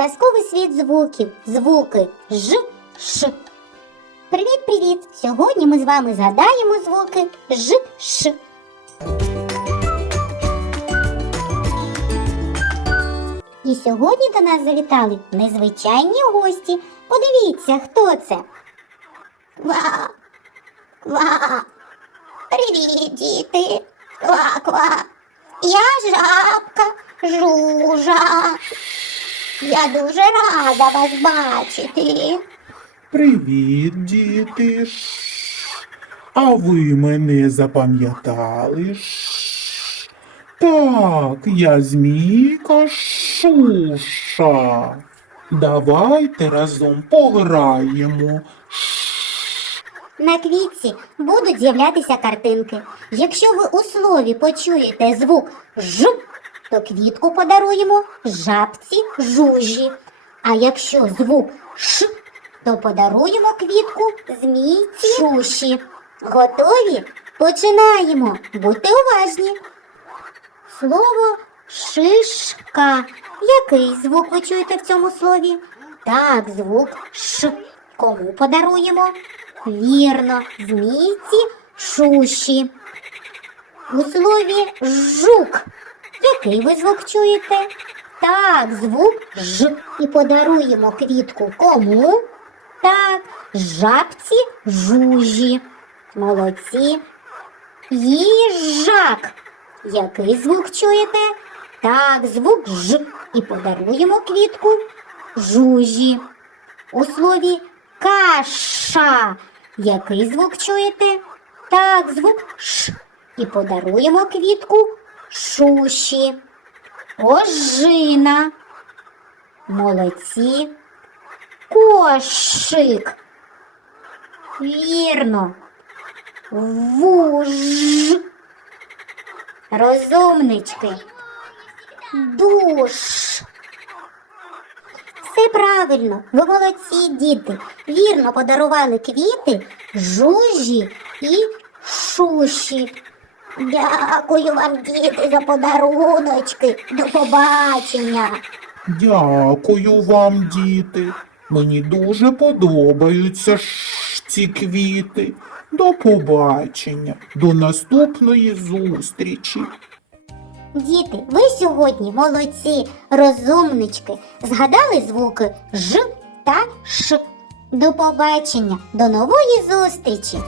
Казковий світ звуків. Звуки Ж, Ш. Привіт, привіт! Сьогодні ми з вами згадаємо звуки Ж, Ш. І сьогодні до нас завітали незвичайні гості. Подивіться, хто це. Ква, ква. Привіт, діти. Ква, ква. Я жабка, жужа. Я дуже рада вас бачити. Привіт, діти. А ви мене запам'ятали? Так, я Змійка Шуша. Давайте разом пограємо. На квітці будуть з'являтися картинки. Якщо ви у слові почуєте звук Ж, то квітку подаруємо жабці жужі. А якщо звук Ш, то подаруємо квітку змійці шуші. Готові? Починаємо. Будьте уважні. Слово шишка. Який звук ви чуєте в цьому слові? Так, звук Ш. Кому подаруємо? Вірно, змійці шуші. У слові жук. Який ви звук чуєте? Так, звук Ж. І подаруємо квітку кому? Так, жабці жужі. Молодці. Їжак. Який звук чуєте? Так, звук Ж. І подаруємо квітку жужі. У слові каша. Який звук чуєте? Так, звук Ш. І подаруємо квітку шуші. Ожина. Молодці. Кошик. Вірно. Вуж. Розумнички. Душ. Все правильно, ви молодці, діти. Вірно подарували квіти, жужі і шуші. Дякую вам, діти, за подаруночки. До побачення. Дякую вам, діти. Мені дуже подобаються ш- ці квіти. До побачення, до наступної зустрічі. Діти, ви сьогодні молодці, розумнички. Згадали звуки Ж та Ш. До побачення, до нової зустрічі!